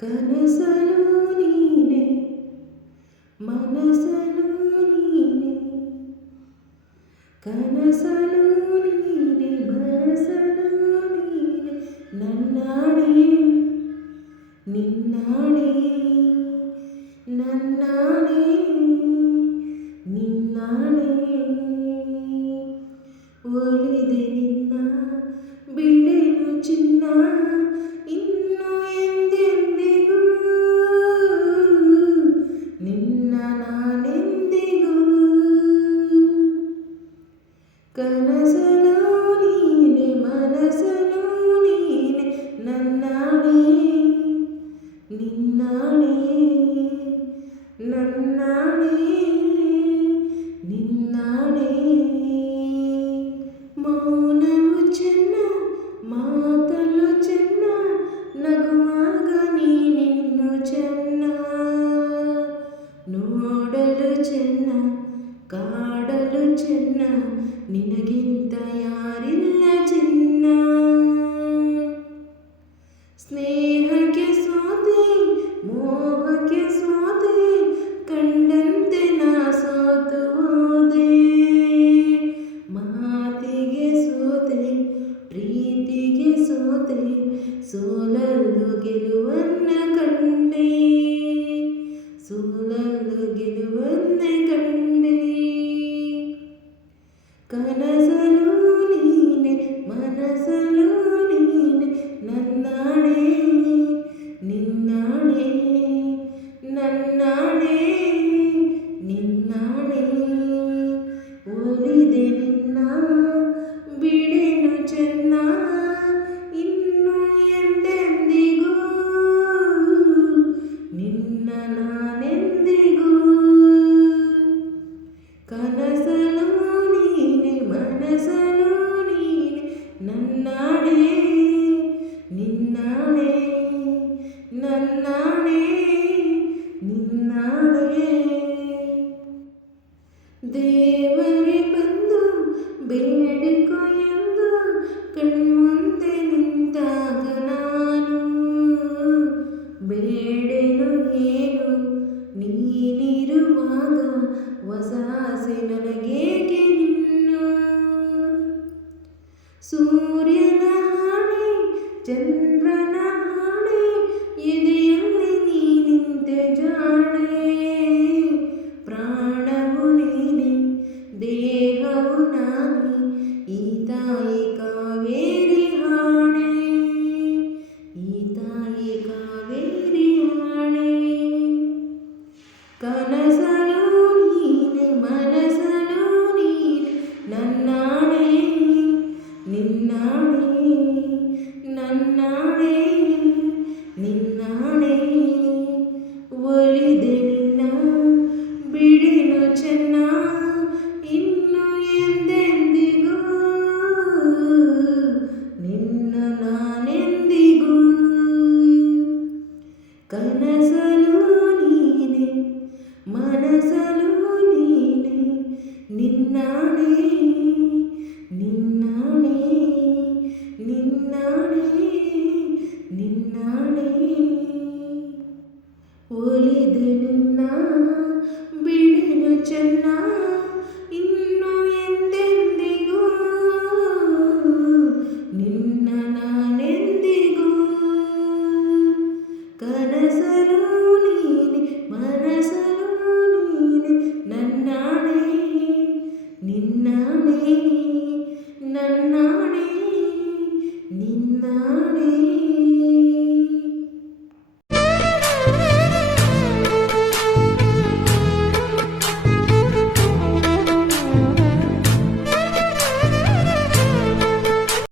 ಕನಸಲು ನೀನೆ ಮನಸಲು ನೀನೆ ಕನಸಲು ನೀನೆ ಮನಸಲು ನೀನೆ ನನ್ನಾಣೆ ನಿನ್ನಾಣೆ ನನ್ನಾಣೆ ನಿನ್ನಾಣೆ ಒಲಿದೆ ನಿನ್ನ ಬಿಡೆನು ಚಿನ್ನ ಇನ್ನು ಎಂದೆಂದಿಗೂ ನಿನ್ನ ನಾನೆಂದಿಗೂ ಕನಸಲು ನೀನೆ ಮನಸಲು ನೀನೆ ನನ್ನಾಣೆ ನಿನ್ನಾಣೆ ನನ್ನಾಣೆ ನಿನ್ನಾಣೆ ಮೌನವು ಚೆನ್ನ ಮಾತಲು ಚೆನ್ನ ನಗುವಾಗ ನೀನಿನ್ನು ಚೆನ್ನ ನೋಡಲು ಚೆನ್ನ ಕಾಡಲು ಚೆನ್ನ ನಿನಗಿಂತ ಯಾರಿಲ್ಲ ಚೆನ್ನ ಸ್ನೇಹಕ್ಕೆ ಸೋತೆ ಮೋಹಕ್ಕೆ ಸೋತೆ ಕಂಡಂತೆ ನಾ ಸೋತು ಹೋದೆ ಮಾತಿಗೆ ಸೋತೆ ಪ್ರೀತಿಗೆ ಸೋತೆ ಸೋಲಲು ಗೆಲುವನ್ನ ಕಂಡೆ ಸೋಲಲು ಗೆಲುವನ್ನ ಕಂಡೆ ಕನಸಲು ನೀನೆ ಮನಸಲು ನೀನೆ ನನ್ನಾಣೆ ನಿನ್ನಾಣೆ ನನ್ನಾಣೆ ನಿನ್ನಾಣೆ ಒಲಿದೆ ನಿನ್ನ ಬಿಡೆನು ಚೆನ್ನ ಇನ್ನು ಎಂದೆಂದಿಗೂ ನಿನ್ನ ನಾನೆಂದಿಗೂ ಕನಸಲು ನೀನೆ ಮನಸಲು ನೀನೆ ನನ್ನಾಣೆ ನಿನ್ನಾಣೆ ನನ್ನಾಣೆ ನಿನ್ನಾಣೆ ದೇವರೇ ಬಂದು ಬೇಡಿಕೊ ಎಂದು ಕಣ್ಮುಂದೆ ನಿಂತಾಗ ನಾನು ಬೇಡೆನು ಏನು ನೀನಿರುವಾಗ ಹೊಸ ಆಸೆ ನನಗೇಕೆ ನಿನ್ನು ಸೂರ್ಯನ ಹಾಣೆ ಚಂದ್ರನ ಹಾಣೆ ಎದೆಯಲ್ಲಿ ನೀನಿಂತೆ ಜಾಣೆ ಪ್ರಾಣವು ನೀನೆ ದೇಹವು ನಾನೇ ಈ ತಾಯಿ ಕಾವೇರಿ ಹಾಣೆ ಈ ತಾಯಿ ಕಾವೇರಿ ಹಾಣೆ ಕನಸಲು ನೀನೆ ಮನಸಲು ನೀನೆ ನನ್ನಾಣೆ ನಿನ್ನಾಣೆ ನನ್ನಾಣೆ ನಿನ್ನಾಣೆ ಒಲಿದೆ ನಿನ್ನ ಬಿಡೆನು ಚೆನ್ನ ಇನ್ನು ಎಂದೆಂದಿಗೂ ನಿನ್ನ ನಾನೆಂದಿಗೂ ಕನಸಲು ನೀನೆ ಮನಸಲು ನೀನೆ ನಿನ್ನಾಣೆ ನಿನ್ನಾಣೆ ನಿನ್ನಾಣೆ ನಿನ್ನಾಣೆ ಒಲಿದೆ ನಿನ್ನ ಬಿಡೆನು ಚೆನ್ನ ಇನ್ನು ಎಂದೆಂದಿಗೂ ನಿನ್ನ ನಾನೆಂದಿಗೂ ಕನಸಲು ನೀನೆ ಮನಸಲು ನೀನೆ ನನ್ನಾಣೆ ನಿನ್ನಾಣೆ ನನ್ನಾಣೆ ನಿನ್ನಾಣೆ